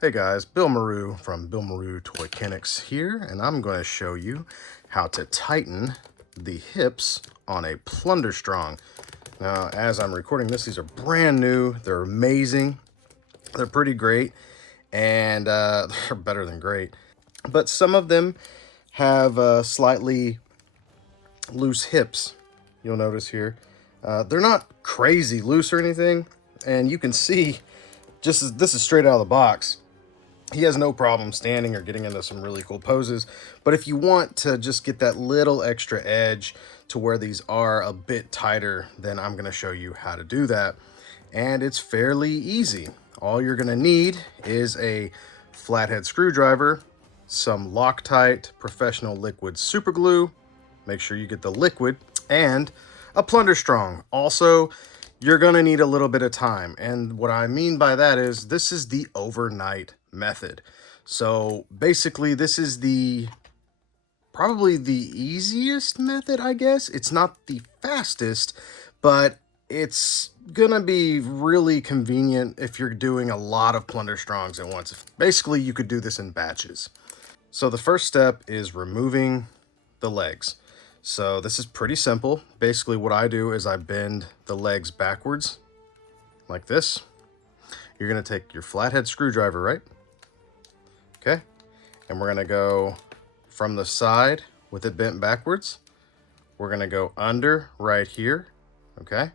Hey guys, Bill Maru from Bill Maru Toy Mechanics here, and I'm going to show you how to tighten the hips on a Plunderstrong. Now, as I'm recording this, these are brand new. They're amazing. They're pretty great, and they're better than great. But some of them have slightly loose hips. You'll notice here. They're not crazy loose or anything, and you can see just as this is straight out of the box. He has no problem standing or getting into some really cool poses. But if you want to just get that little extra edge to where these are a bit tighter, then I'm going to show you how to do that. And it's fairly easy. All you're going to need is a flathead screwdriver, some Loctite professional liquid super glue. Make sure you get the liquid, and a Plunderstrong. Also, you're going to need a little bit of time. And what I mean by that is this is the overnight method. So basically this is probably the easiest method, I guess. It's not the fastest, but it's gonna be really convenient if you're doing a lot of Plunderstrongs at once. Basically, you could do this in batches. So the first step is removing the legs. So this is pretty simple. Basically what I do is I bend the legs backwards like this. You're gonna take your flathead screwdriver, right? Okay, and we're gonna go from the side with it bent backwards. We're gonna go under right here, okay?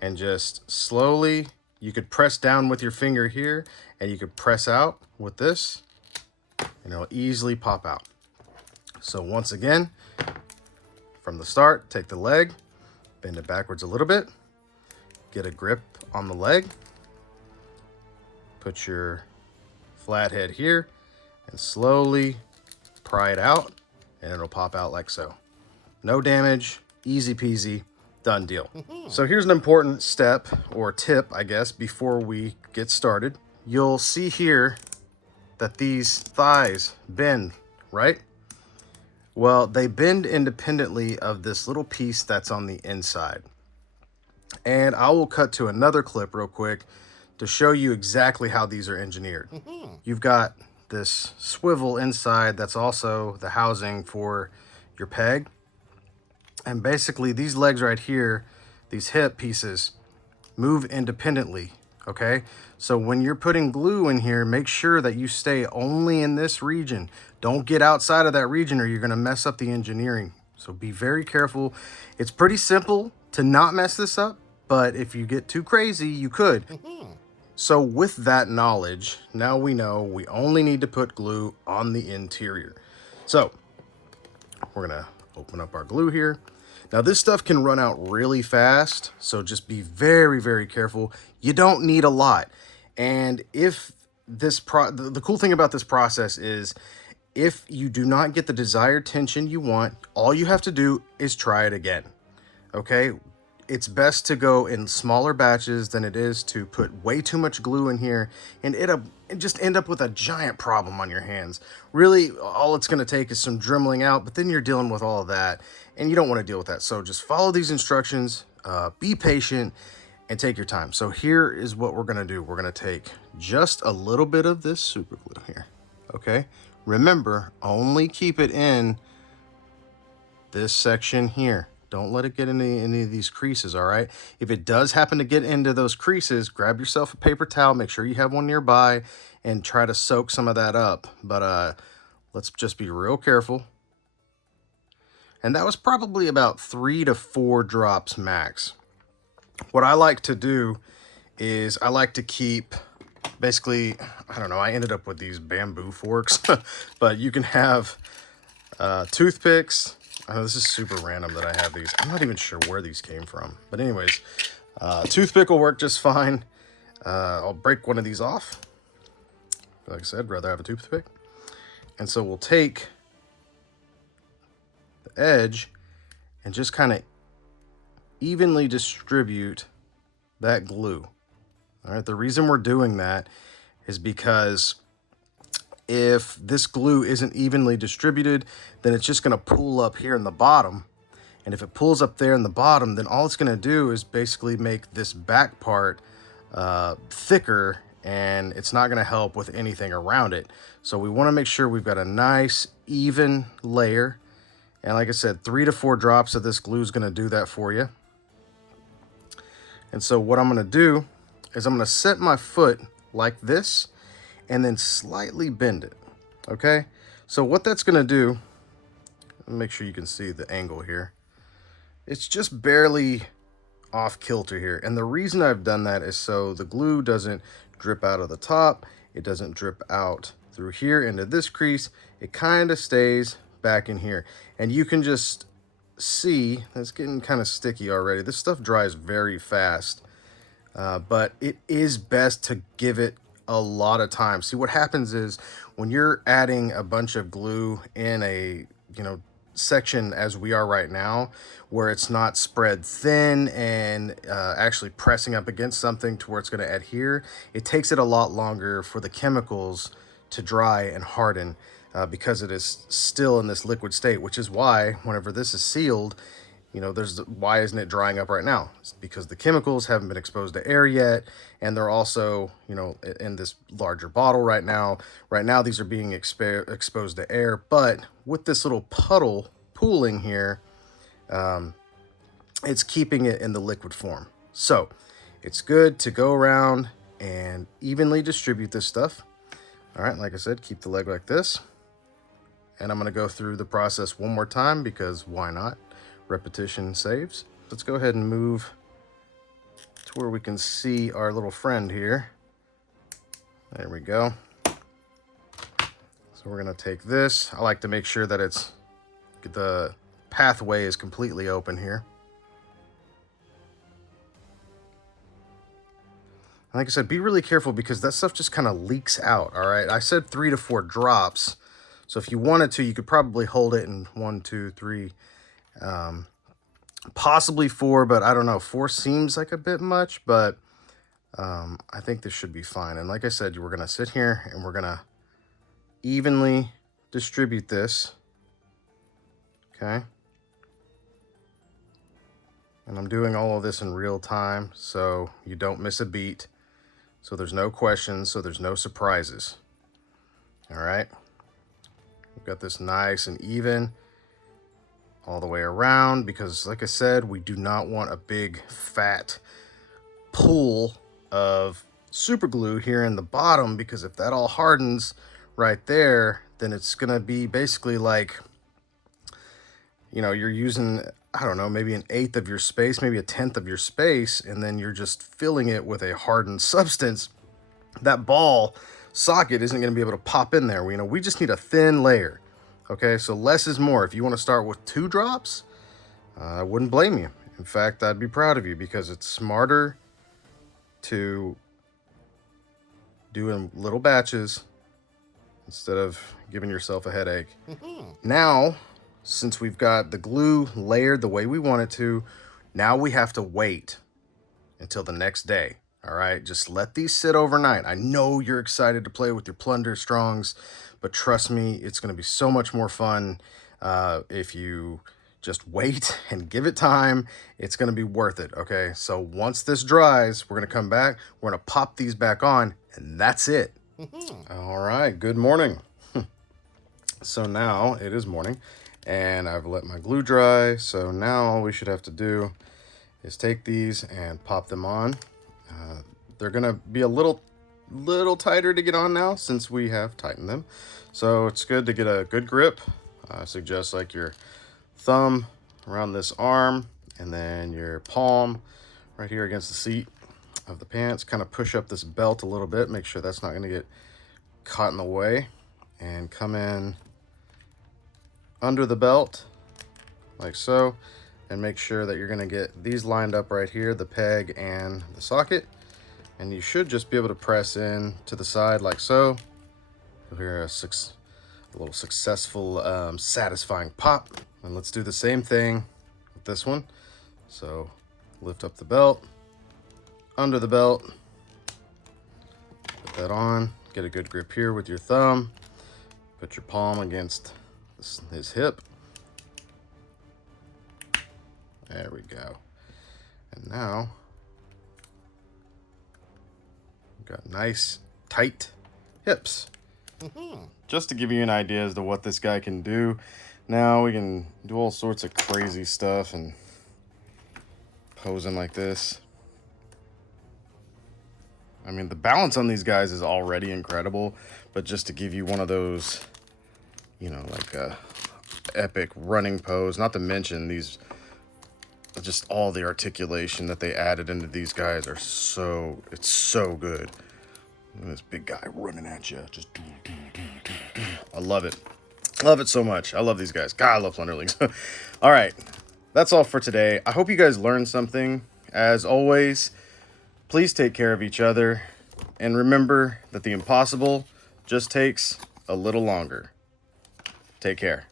And just slowly, you could press down with your finger here, and you could press out with this, and it'll easily pop out. So once again, from the start, take the leg, bend it backwards a little bit, get a grip on the leg, put your flathead here, and slowly pry it out, and it'll pop out like so. No damage, easy peasy, done deal. So here's an important step, or tip, I guess, before we get started. You'll see here that these thighs bend, right? Well, they bend independently of this little piece that's on the inside. And I will cut to another clip real quick to show you exactly how these are engineered. You've got this swivel inside that's also the housing for your peg. And basically these legs right here, these hip pieces, move independently, okay? So when you're putting glue in here, make sure that you stay only in this region. Don't get outside of that region or you're gonna mess up the engineering. So be very careful. It's pretty simple to not mess this up, but if you get too crazy, you could. So with that knowledge, now we know we only need to put glue on the interior. So we're gonna open up our glue here. Now this stuff can run out really fast, so just be very, very careful. You don't need a lot. And if this the cool thing about this process is if you do not get the desired tension you want, all you have to do is try it again, okay? It's best to go in smaller batches than it is to put way too much glue in here and it just end up with a giant problem on your hands. Really, all it's going to take is some dremeling out, but then you're dealing with all of that and you don't want to deal with that. So just follow these instructions, be patient, and take your time. So here is what we're going to do. We're going to take just a little bit of this super glue here, okay? Remember, only keep it in this section here. Don't let it get into any of these creases, all right? If it does happen to get into those creases, grab yourself a paper towel, make sure you have one nearby, and try to soak some of that up. But let's just be real careful. And that was probably about 3 to 4 drops max. What I like to do is I like to keep, basically, I don't know, I ended up with these bamboo forks, but you can have toothpicks. I know this is super random that I have these. I'm not even sure where these came from. But anyways, toothpick will work just fine. I'll break one of these off. Like I said, I'd rather have a toothpick. And so we'll take the edge and just kind of evenly distribute that glue. All right, the reason we're doing that is because if this glue isn't evenly distributed, then it's just going to pool up here in the bottom. And if it pulls up there in the bottom, then all it's going to do is basically make this back part thicker and it's not going to help with anything around it. So we want to make sure we've got a nice even layer. And like I said, 3 to 4 drops of this glue is going to do that for you. And so what I'm going to do is I'm going to set my foot like this and then slightly bend it. Okay, so what that's going to do, make sure you can see the angle here. It's just barely off kilter here. And the reason I've done that is so the glue doesn't drip out of the top. It doesn't drip out through here into this crease. It kind of stays back in here. And you can just see it's getting kind of sticky already. This stuff dries very fast, but it is best to give it a lot of time. See, what happens is when you're adding a bunch of glue in a, section as we are right now, where it's not spread thin and actually pressing up against something to where it's going to adhere, it takes it a lot longer for the chemicals to dry and harden because it is still in this liquid state, which is why whenever this is sealed, why isn't it drying up right now? It's because the chemicals haven't been exposed to air yet, and they're also, in this larger bottle right now. Right now, these are being exposed to air, but with this little puddle pooling here, it's keeping it in the liquid form. So it's good to go around and evenly distribute this stuff. All right, like I said, keep the leg like this. And I'm going to go through the process one more time because why not? Repetition saves. Let's go ahead and move to where we can see our little friend here. There we go. So we're going to take this. I like to make sure that the pathway is completely open here. And like I said, be really careful because that stuff just kind of leaks out. All right, I said 3 to 4 drops. So if you wanted to, you could probably hold it in 1, 2, 3, possibly 4, but I don't know. 4 seems like a bit much, but I think this should be fine. And like I said, we're going to sit here and we're going to evenly distribute this. Okay. And I'm doing all of this in real time, so you don't miss a beat. So there's no questions, so there's no surprises. All right. We've got this nice and even all the way around because, like I said, we do not want a big fat pool of super glue here in the bottom, because if that all hardens right there, then it's going to be basically like, you're using, I don't know, maybe 1/8 of your space, maybe 1/10 of your space, and then you're just filling it with a hardened substance. That ball socket isn't going to be able to pop in there. We just need a thin layer. Okay, so less is more. If you want to start with 2 drops, I wouldn't blame you. In fact, I'd be proud of you because it's smarter to do in little batches instead of giving yourself a headache. Now, since we've got the glue layered the way we want it to, now we have to wait until the next day. All right, just let these sit overnight. I know you're excited to play with your Plunderstrongs, but trust me, it's going to be so much more fun if you just wait and give it time. It's going to be worth it, okay? So once this dries, we're going to come back. We're going to pop these back on, and that's it. All right, good morning. So now it is morning, and I've let my glue dry. So now all we should have to do is take these and pop them on. They're going to be a little tighter to get on now since we have tightened them. So it's good to get a good grip. I suggest like your thumb around this arm and then your palm right here against the seat of the pants. Kind of push up this belt a little bit. Make sure that's not going to get caught in the way. And come in under the belt like so. And make sure that you're going to get these lined up right here, the peg and the socket. And you should just be able to press in to the side like so. You'll hear a little successful, satisfying pop. And let's do the same thing with this one. So lift up the belt, under the belt, put that on, get a good grip here with your thumb, put your palm against his hip. There we go. And now Got nice, tight hips. Just to give you an idea as to what this guy can do. Now we can do all sorts of crazy stuff and posing like this. I mean, the balance on these guys is already incredible, but just to give you one of those, you know, like a epic running pose, not to mention these, just all the articulation that they added into these guys are so, it's so good. Look at this big guy running at you. Just I love it. Love it so much. I love these guys. God, I love Plunderlings. All right. That's all for today. I hope you guys learned something. As always, please take care of each other. And remember that the impossible just takes a little longer. Take care.